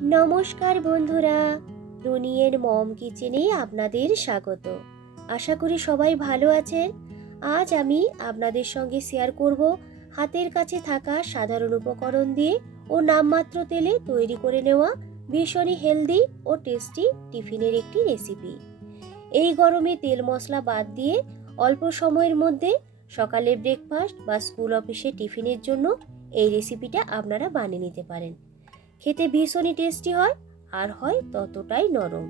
নমস্কার বন্ধুরা, রুনিয়ের মম কিচেনে আপনাদের স্বাগত। আশা করি সবাই ভালো আছেন। আজ আমি আপনাদের সঙ্গে শেয়ার করব হাতের কাছে থাকা সাধারণ উপকরণ দিয়ে ও নামমাত্র তেলে তৈরি করে নেওয়া ভীষণই হেলদি ও টেস্টি টিফিনের একটি রেসিপি। এই গরমে তেল মশলা বাদ দিয়ে অল্প সময়ের মধ্যে সকালের ব্রেকফাস্ট বা স্কুল অফিসে টিফিনের জন্য এই রেসিপিটা আপনারা বানিয়ে নিতে পারেন। খেতে ভীষণই টেস্টি হয় আর হয় ততটাই নরম।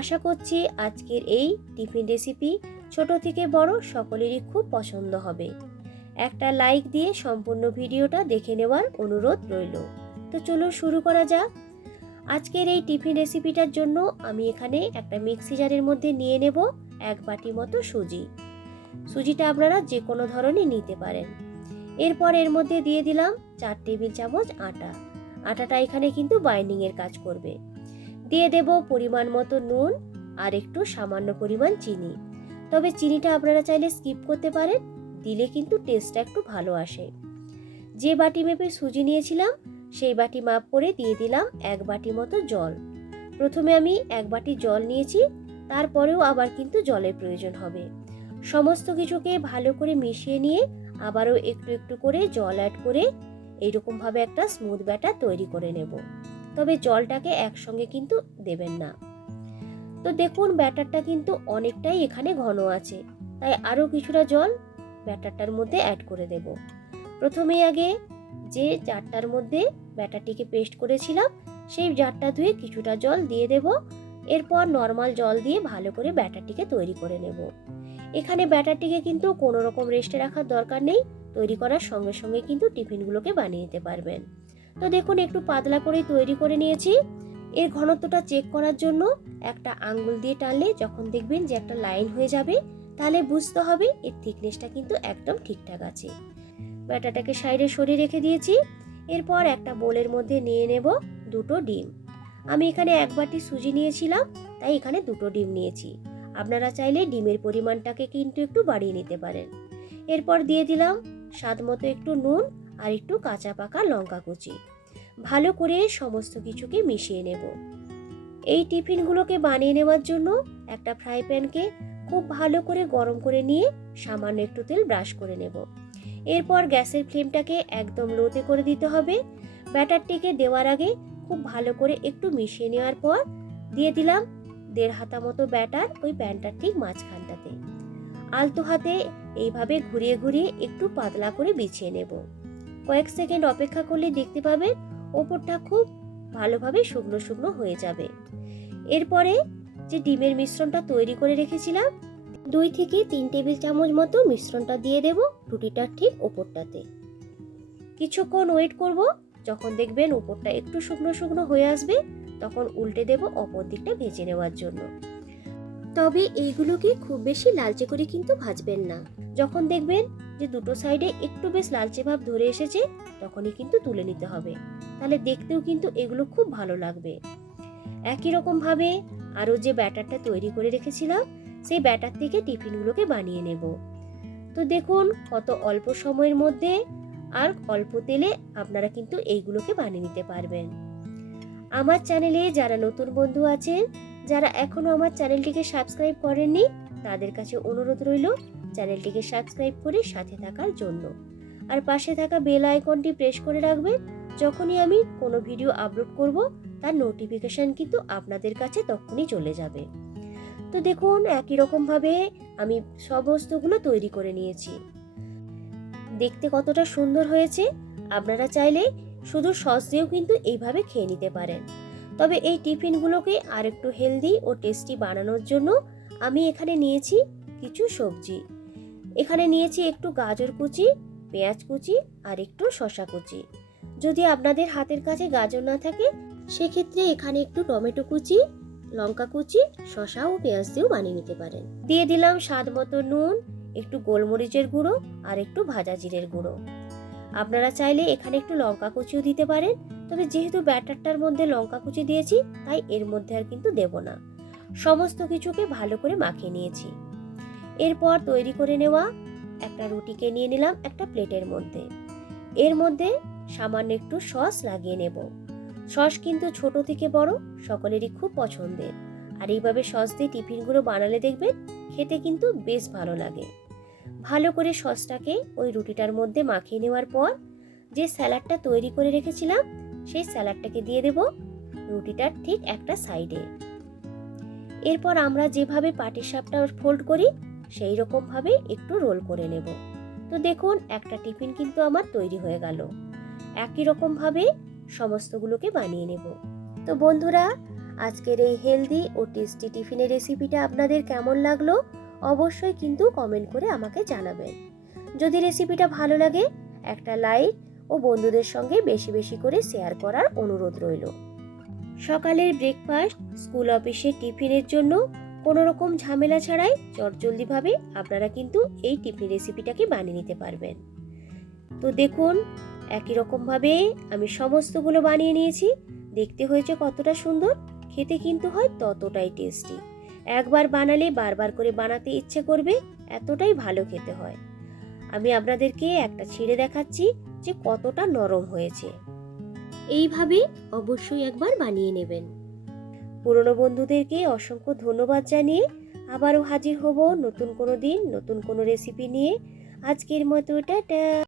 আশা করছি আজকের এই টিফিন রেসিপি ছোট থেকে বড় সকলেরই খুব পছন্দ হবে। একটা লাইক দিয়ে সম্পূর্ণ ভিডিওটা দেখে নেওয়ার অনুরোধ রইল। তো চলো শুরু করা যাক। আজকের এই টিফিন রেসিপিটার জন্য আমি এখানে একটা মিক্সি জারের মধ্যে নিয়ে নেব 1 বাটি মতো সুজি। সুজিটা আপনারা যে কোনো ধরনের নিতে পারেন। এরপর এর মধ্যে দিয়ে দিলাম 4 টেবিল চামচ আটা। আটাটা এখানে কিন্তু বাইন্ডিং এর কাজ করবে। দিয়ে দেব পরিমাণ মতো নুন আর একটু সামান্য পরিমাণ চিনি। তবে চিনিটা আপনারা চাইলে স্কিপ করতে পারেন, দিলে কিন্তু টেস্টটা একটু ভালো আসে। যে বাটি মেপে সুজি নিয়েছিলাম সেই বাটি মাপ করে দিয়ে দিলাম 1 বাটি মতো জল। প্রথমে আমি 1 বাটি জল নিয়েছি, তারপরেও আবার কিন্তু জলের প্রয়োজন হবে। সমস্ত কিছুকে ভালো করে মিশিয়ে নিয়ে আবারও একটু একটু করে জল অ্যাড করে এইরকম ভাবে একটা স্মুথ ব্যাটার তৈরি করে নেব। তবে জলটাকে একসঙ্গে কিন্তু দেবেন না। তো দেখুন ব্যাটারটা কিন্তু অনেকটাই এখানে ঘন আছে, তাই আরো কিছুটা জল ব্যাটারটার মধ্যে অ্যাড করে দেব। প্রথমে আগে যে জারটার মধ্যে ব্যাটারটিকে পেস্ট করেছিলাম সেই জারটা ধুয়ে কিছুটা জল দিয়ে দেব। এরপর নর্মাল জল দিয়ে ভালো করে ব্যাটারটিকে তৈরি করে নেব। এখানে ব্যাটারটিকে কিন্তু কোনো রকম রেস্টে রাখার দরকার নেই, তৈরি করার সঙ্গে সঙ্গে কিন্তু টিফিনগুলোকে বানিয়ে নিতে পারবেন। তো দেখুন একটু পাতলা করেই তৈরি করে নিয়েছি। এর ঘনত্বটা চেক করার জন্য একটা আঙ্গুল দিয়ে টানলে যখন দেখবেন যে একটা লাইন হয়ে যাবে, তাহলে বুঝতে হবে এর থিকনেসটা কিন্তু একদম ঠিকঠাক আছে। ব্যাটারটাকে সাইডে সরিয়ে রেখে দিয়েছি। এরপর একটা বোলের মধ্যে নিয়ে নেব 2টো ডিম। আমি এখানে 1 বাটি সুজি নিয়েছিলাম, তাই এখানে 2টো ডিম নিয়েছি। আপনারা চাইলে ডিমের পরিমাণটাকে কিন্তু একটু বাড়িয়ে নিতে পারেন। এরপর দিয়ে দিলাম স্বাদ মতো একটু নুন আর একটু কাঁচা পাকা লঙ্কা কুচি। ভালো করে সমস্ত কিছুকে মিশিয়ে নেব। এই টিফিনগুলোকে বানিয়ে নেওয়ার জন্য একটা ফ্রাই প্যানকে খুব ভালো করে গরম করে নিয়ে সামান্য একটু তেল ব্রাশ করে নেব। এরপর গ্যাসের ফ্লেমটাকে একদম লোতে করে দিতে হবে। ব্যাটারটিকে দেওয়ার আগে খুব ভালো করে একটু মিশিয়ে নেওয়ার পর দিয়ে দিলাম 1.5 হাতা মতো ব্যাটার ওই প্যানটার ঠিক মাঝখানটাতে। আলতো হাতে এইভাবে ঘুরিয়ে ঘুরিয়ে একটু পাতলা করে বিছিয়ে নেব। কয়েক সেকেন্ড অপেক্ষা করলে দেখতে পাবেন ওপরটা খুব ভালোভাবে শুকনো শুকনো হয়ে যাবে। এরপরে যে ডিমের মিশ্রণটা তৈরি করে রেখেছিলাম 2 থেকে 3 টেবিল চামচ মতো মিশ্রণটা দিয়ে দেব রুটিটার ঠিক ওপরটাতে। কিছুক্ষণ ওয়েট করব। যখন দেখবেন উপরটা একটু শুকনো শুকনো হয়ে আসবে তখন উল্টে দেব অপর দিকটা ভেজে নেওয়ার জন্য। তবে এইগুলোকে খুব বেশি লালচে করে কিন্তু ভাজবেন না। যখন দেখবেন যে দুটো সাইডে একটু বেশ লালচে ভাব ধরে এসেছে তখনই কিন্তু তুলে নিতে হবে, তাহলে দেখতেও কিন্তু এগুলো খুব ভালো লাগবে। একই রকম ভাবে আরও যে ব্যাটারটা তৈরি করে রেখেছিলাম সেই ব্যাটার থেকে টিফিনগুলোকে বানিয়ে নেব। তো দেখুন কত অল্প সময়ের মধ্যে আর অল্প তেলে আপনারা কিন্তু এইগুলোকে বানিয়ে নিতে পারবেন। আমার চ্যানেলে যারা নতুন বন্ধু আছেন, যারা এখনো আমার চ্যানেলটিকে সাবস্ক্রাইব করেননি, তাদের কাছে অনুরোধ রইল চ্যানেলটিকে সাবস্ক্রাইব করে সাথে থাকার জন্য। আর পাশে থাকা বেল আইকনটি প্রেস করে রাখবেন। যখনই আমি কোনো ভিডিও আপলোড করব তার নোটিফিকেশন কিন্তু আপনাদের কাছে তখনই চলে যাবে। তো দেখুন একই রকম ভাবে আমি সমস্তগুলো তৈরি করে নিয়েছি। দেখতে কতটা সুন্দর হয়েছে। আপনারা চাইলে শুধু সস দিয়েও কিন্তু এইভাবে খেয়ে নিতে পারেন। তবে এই টিফিনগুলোকে আরেকটু হেলদি ও টেস্টি বানানোর জন্য আমি এখানে নিয়েছি কিছু সবজি। এখানে নিয়েছি একটু গাজর কুচি, পেঁয়াজ কুচি আর একটু শসা কুচি। যদি আপনাদের হাতের কাছে গাজর না থাকে সেক্ষেত্রে এখানে একটু টমেটো কুচি, লঙ্কা কুচি, শসা ও পেঁয়াজ দিয়েও বানিয়ে নিতে পারেন। দিয়ে দিলাম স্বাদ মতো নুন, একটু গোলমরিচের গুঁড়ো আর একটু ভাজা জিরের গুঁড়ো। আপনারা চাইলে এখানে একটু লঙ্কা কুচিও দিতে পারেন, তবে যেহেতু ব্যাটারটার মধ্যে লঙ্কা কুচি দিয়েছি তাই এর মধ্যে আর কিন্তু দেব না। সমস্ত কিছুকে ভালো করে মাখিয়ে নিয়েছি। এরপর তৈরি করে নেওয়া একটা রুটিকে নিয়ে নিলাম একটা প্লেটের মধ্যে। এর মধ্যে সামান্য একটু সস লাগিয়ে নেব। সস কিন্তু ছোট থেকে বড় সকলেরই খুব পছন্দের। আর এইভাবে সস দিয়ে টিফিনগুলো বানালে দেখবেন খেতে কিন্তু বেশ ভালো লাগে। ভালো করে সসটাকে ওই রুটিটার মধ্যে মাখিয়ে নেওয়ার পর যে স্যালাডটা তৈরি করে রেখেছিলাম সেই স্যালাডটাকে দিয়ে দেব রুটিটার ঠিক একটা সাইডে। এরপর আমরা যেভাবে পাটিসাপটা ফোল্ড করি সেই রকম ভাবে একটু রোল করে নেব। তো দেখুন একটা টিফিন কিন্তু আমার তৈরি হয়ে গেল। একই রকম ভাবে সমস্তগুলোকে বানিয়ে নেব। তো বন্ধুরা, আজকের এই হেলদি ও টেস্টি টিফিনের রেসিপিটা আপনাদের কেমন লাগলো অবশ্যই কিন্তু কমেন্ট করে আমাকে জানাবেন। যদি রেসিপিটা ভালো লাগে একটা লাইক ও বন্ধুদের সঙ্গে বেশি বেশি করে শেয়ার করার অনুরোধ রইল। সকালের ব্রেকফাস্ট, স্কুল অফিসের টিফিনের জন্য কোনো রকম ঝামেলা ছাড়াই চটজলদিভাবে আপনারা কিন্তু এই টিফিন রেসিপিটাকে বানিয়ে নিতে পারবেন। তো দেখুন একই রকমভাবে আমি সমস্তগুলো বানিয়ে নিয়েছি। দেখতে হয়েছে কতটা সুন্দর, খেতে কিন্তু হয় ততটাই টেস্টি। একবার বানালে বারবার করে বানাতে ইচ্ছে করবে, এতটাই ভালো খেতে হয়। আমি আপনাদেরকে একটা ছিঁড়ে দেখাচ্ছি যে কতটা নরম হয়েছে। এইভাবে অবশ্যই একবার বানিয়ে নেবেন। পুরনো বন্ধুদেরকে অসংখ্য ধন্যবাদ জানিয়ে আবারও হাজির হব নতুন কোনো দিন নতুন কোনো রেসিপি নিয়ে। আজকের মতো টাটা।